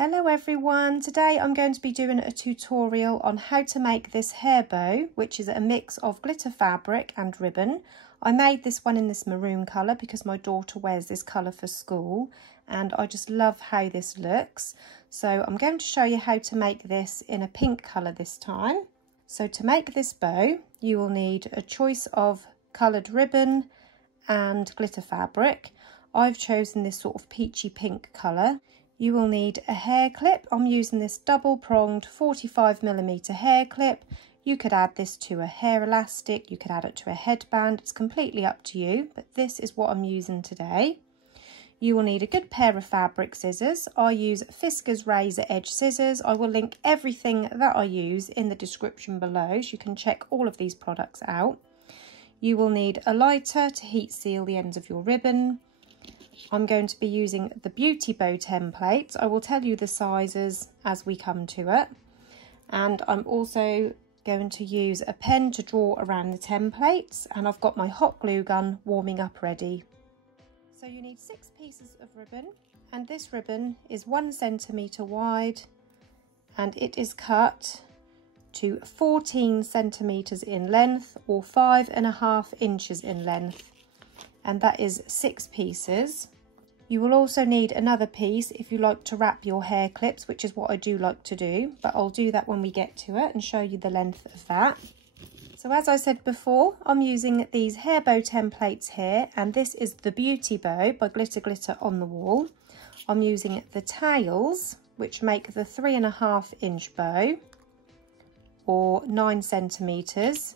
Hello everyone, today I'm going to be doing a tutorial on how to make this hair bow, which is a mix of glitter fabric and ribbon. I made this one in this maroon colour because my daughter wears this colour for school and I just love how this looks. So I'm going to show you how to make this in a pink colour this time. So to make this bow you will need a choice of coloured ribbon and glitter fabric. I've chosen this sort of peachy pink colour. You will need a hair clip. I'm using this double pronged 45mm hair clip. You could add this to a hair elastic, you could add it to a headband, it's completely up to you, but this is what I'm using today. You will need a good pair of fabric scissors. I use Fiskars razor edge scissors. I will link everything that I use in the description below so you can check all of these products out. You will need a lighter to heat seal the ends of your ribbon. I'm going to be using the Beauty Bow template. I will tell you the sizes as we come to it. And I'm also going to use a pen to draw around the templates, and I've got my hot glue gun warming up ready. So you need 6 pieces of ribbon, and this ribbon is 1 centimetre wide and it is cut to 14 centimetres in length or 5.5 inches in length, and that is 6 pieces. You will also need another piece if you like to wrap your hair clips, which is what I do like to do, but I'll do that when we get to it and show you the length of that. So as I said before, I'm using these hair bow templates here, and this is the Beauty Bow by Glitter Glitter on the Wall. I'm using the tails, which make the 3.5 inch bow or 9 centimetres.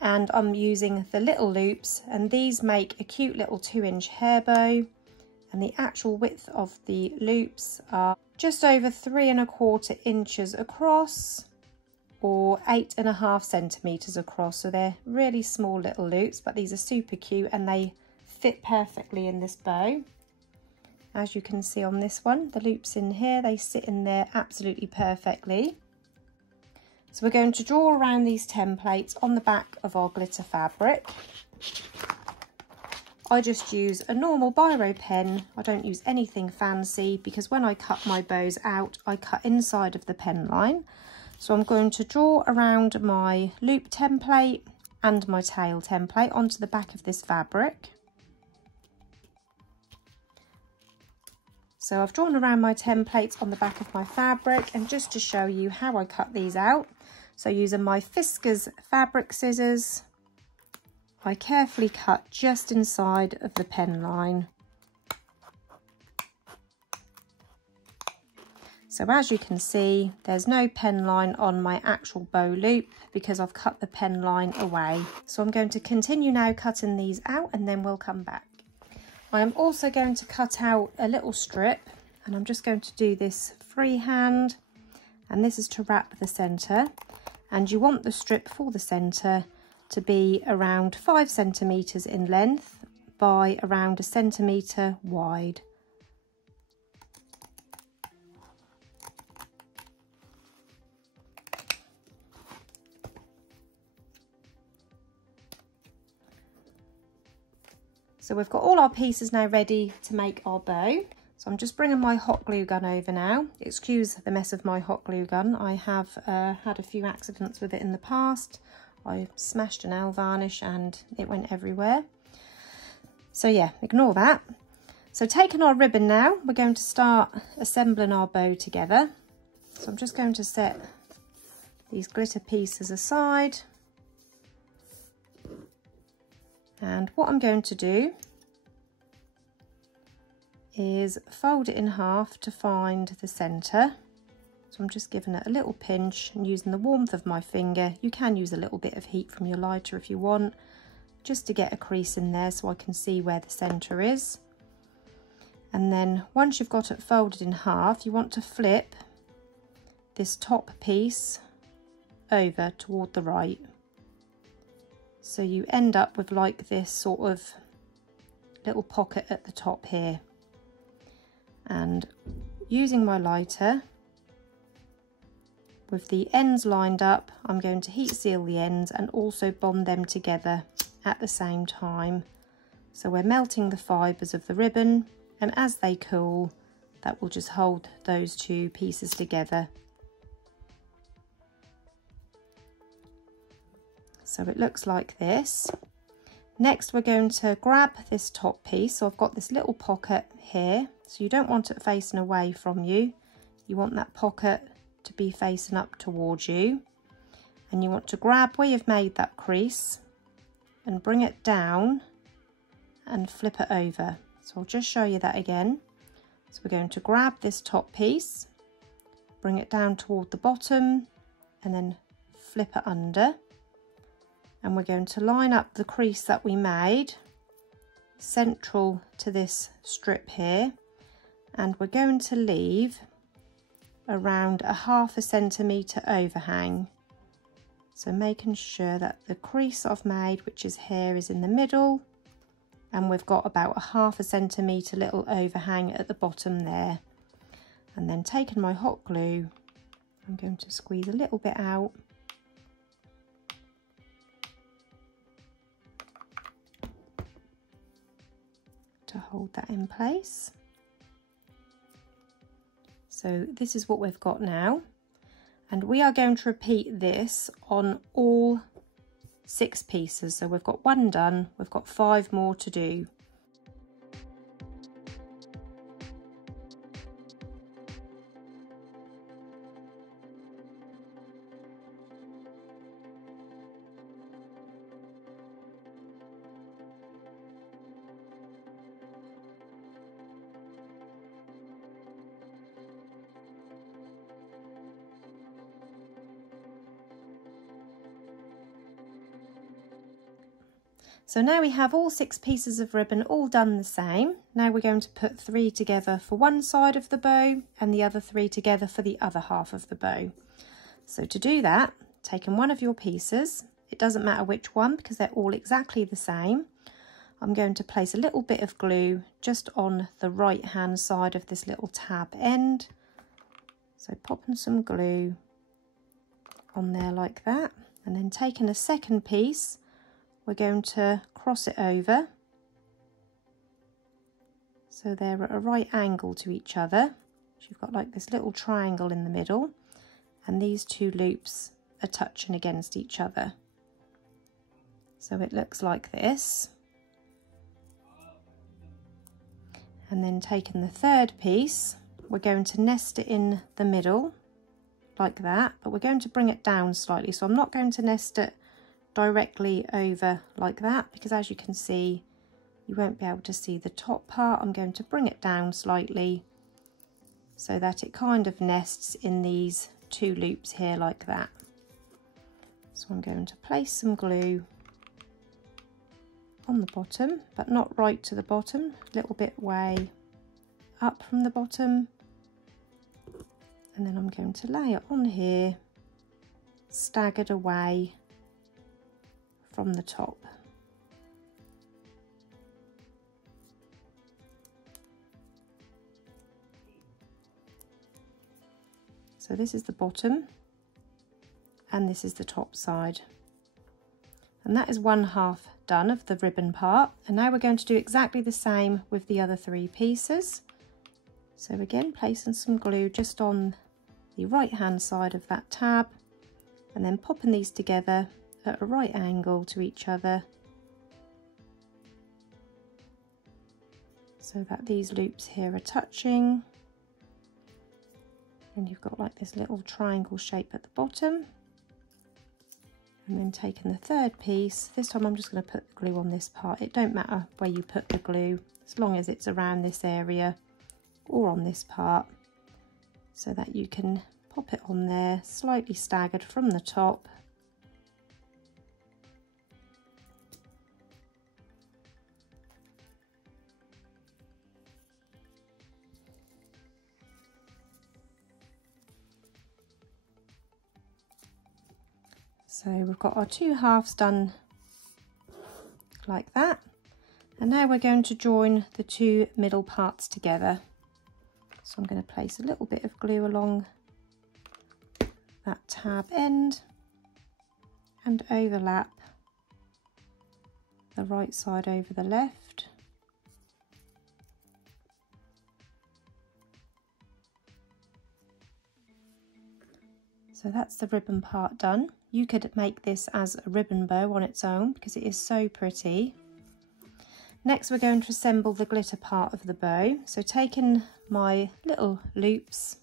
And I'm using the little loops, and these make a cute little 2 inch hair bow, and the actual width of the loops are just over 3.25 inches across or 8.5 centimetres across. So they're really small little loops, but these are super cute and they fit perfectly in this bow. As you can see on this one, the loops in here, they sit in there absolutely perfectly. So we're going to draw around these templates on the back of our glitter fabric. I just use a normal biro pen. I don't use anything fancy because when I cut my bows out, I cut inside of the pen line. So I'm going to draw around my loop template and my tail template onto the back of this fabric. So I've drawn around my templates on the back of my fabric, and just to show you how I cut these out, so using my Fiskars fabric scissors, I carefully cut just inside of the pen line. So as you can see, there's no pen line on my actual bow loop because I've cut the pen line away. So I'm going to continue now cutting these out and then we'll come back. I am also going to cut out a little strip, and I'm just going to do this freehand, and this is to wrap the centre, and you want the strip for the centre to be around 5 centimetres in length by around 1 centimetre wide. So we've got all our pieces now ready to make our bow. So I'm just bringing my hot glue gun over now. Excuse the mess of my hot glue gun. I have had a few accidents with it in the past. I smashed a nail varnish and it went everywhere. So yeah, ignore that. So taking our ribbon now, we're going to start assembling our bow together. So I'm just going to set these glitter pieces aside. And what I'm going to do is fold it in half to find the centre. So I'm just giving it a little pinch and using the warmth of my finger. You can use a little bit of heat from your lighter if you want, just to get a crease in there so I can see where the centre is. And then once you've got it folded in half, you want to flip this top piece over toward the right. So you end up with like this sort of little pocket at the top here. And using my lighter, with the ends lined up, I'm going to heat seal the ends and also bond them together at the same time. So we're melting the fibres of the ribbon, and as they cool, that will just hold those two pieces together. So it looks like this. Next we're going to grab this top piece. So I've got this little pocket here, so you don't want it facing away from you. You want that pocket to be facing up towards you, and you want to grab where you've made that crease and bring it down and flip it over. So I'll just show you that again. So we're going to grab this top piece, bring it down toward the bottom and then flip it under, and we're going to line up the crease that we made central to this strip here, and we're going to leave around a 1/2 centimetre overhang. So making sure that the crease I've made, which is here, is in the middle, and we've got about a 1/2 centimetre little overhang at the bottom there. And then taking my hot glue, I'm going to squeeze a little bit out to hold that in place. So this is what we've got now, and we are going to repeat this on all 6 pieces. So we've got 1 done, we've got 5 more to do. So now we have all 6 pieces of ribbon all done the same. Now we're going to put 3 together for one side of the bow and the other 3 together for the other half of the bow. So to do that, taking one of your pieces, it doesn't matter which one because they're all exactly the same. I'm going to place a little bit of glue just on the right hand side of this little tab end. So popping some glue on there like that, and then taking a second piece, we're going to cross it over so they're at a right angle to each other. So you've got like this little triangle in the middle, and these 2 loops are touching against each other. So it looks like this. And then taking the third piece, we're going to nest it in the middle like that, but we're going to bring it down slightly. So I'm not going to nest it directly over like that, because as you can see you won't be able to see the top part. I'm going to bring it down slightly so that it kind of nests in these 2 loops here like that. So I'm going to place some glue on the bottom, but not right to the bottom, a little bit way up from the bottom, and then I'm going to lay it on here staggered away from the top. So this is the bottom and this is the top side, and that is 1/2 done of the ribbon part. And now we're going to do exactly the same with the other 3 pieces. So again, placing some glue just on the right hand side of that tab, and then popping these together at a right angle to each other so that these loops here are touching, and you've got like this little triangle shape at the bottom. And then taking the third piece, this time I'm just going to put the glue on this part. It don't matter where you put the glue as long as it's around this area or on this part, so that you can pop it on there slightly staggered from the top. So we've got our 2 halves done like that, and now we're going to join the 2 middle parts together. So I'm going to place a little bit of glue along that tab end and overlap the right side over the left. So that's the ribbon part done. You could make this as a ribbon bow on its own because it is so pretty. Next we're going to assemble the glitter part of the bow. So taking my little loops,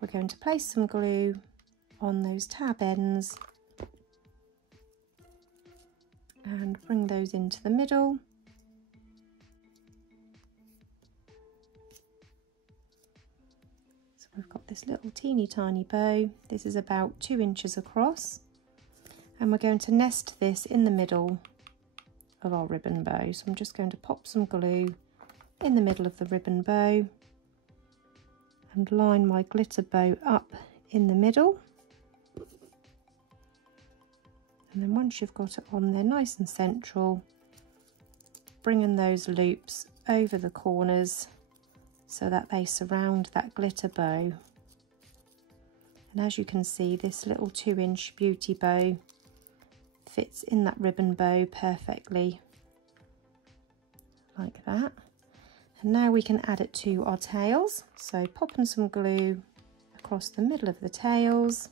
we're going to place some glue on those tab ends and bring those into the middle. So we've got this little teeny tiny bow. This is about 2 inches across, and we're going to nest this in the middle of our ribbon bow. So I'm just going to pop some glue in the middle of the ribbon bow and line my glitter bow up in the middle. And then once you've got it on there nice and central, bringing those loops over the corners so that they surround that glitter bow. And as you can see, this little 2-inch beauty bow fits in that ribbon bow perfectly, like that. And now we can add it to our tails. So popping some glue across the middle of the tails,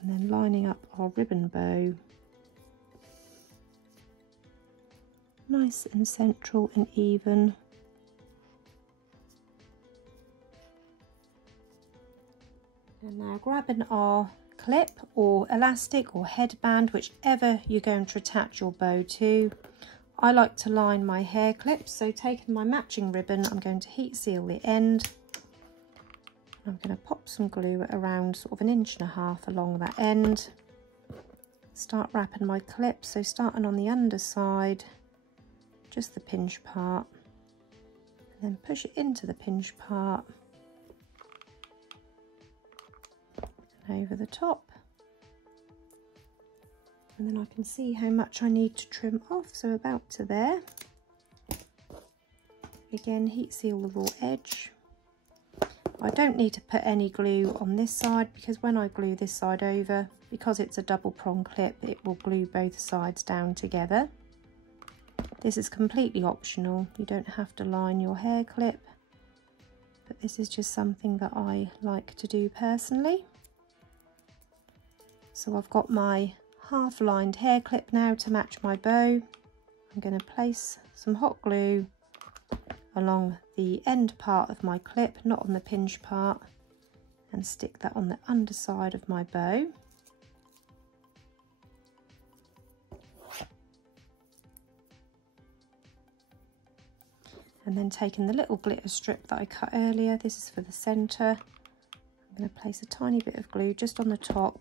and then lining up our ribbon bow nice and central and even. And now grabbing our clip or elastic or headband, whichever you're going to attach your bow to. I like to line my hair clips, so taking my matching ribbon, I'm going to heat seal the end. I'm going to pop some glue around sort of 1.5 inches along that end. Start wrapping my clip, so starting on the underside, just the pinch part, and then push it into the pinch part and over the top. And then I can see how much I need to trim off, so about to there. Again, heat seal the raw edge. I don't need to put any glue on this side because when I glue this side over, because it's a double prong clip, it will glue both sides down together. This is completely optional. You don't have to line your hair clip, but this is just something that I like to do personally. So I've got my half lined hair clip now to match my bow. I'm going to place some hot glue along the end part of my clip, not on the pinch part, and stick that on the underside of my bow. And then taking the little glitter strip that I cut earlier, this is for the centre, I'm going to place a tiny bit of glue just on the top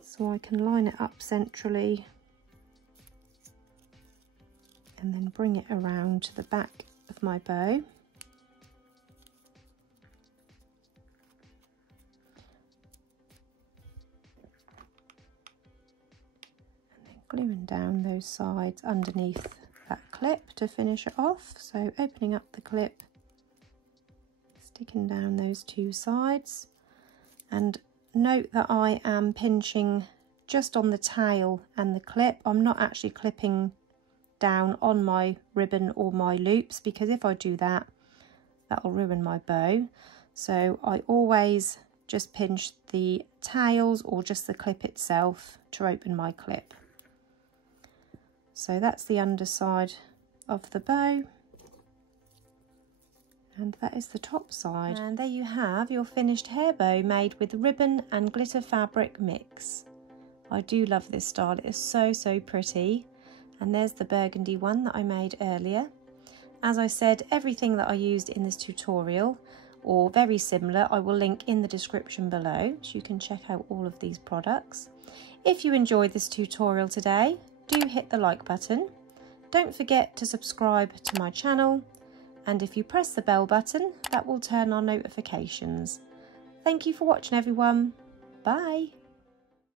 so I can line it up centrally and then bring it around to the back of my bow. And then gluing down those sides underneath that clip to finish it off. So opening up the clip, sticking down those 2 sides, and note that I am pinching just on the tail and the clip. I'm not actually clipping down on my ribbon or my loops, because if I do that, that'll ruin my bow. So I always just pinch the tails or just the clip itself to open my clip. So that's the underside of the bow, and that is the top side. And there you have your finished hair bow made with ribbon and glitter fabric mix. I do love this style, it is so pretty. And there's the burgundy one that I made earlier. As I said, everything that I used in this tutorial, or very similar, I will link in the description below, so you can check out all of these products. If you enjoyed this tutorial today, do hit the like button. Don't forget to subscribe to my channel, and if you press the bell button, that will turn on notifications. Thank you for watching, everyone. Bye.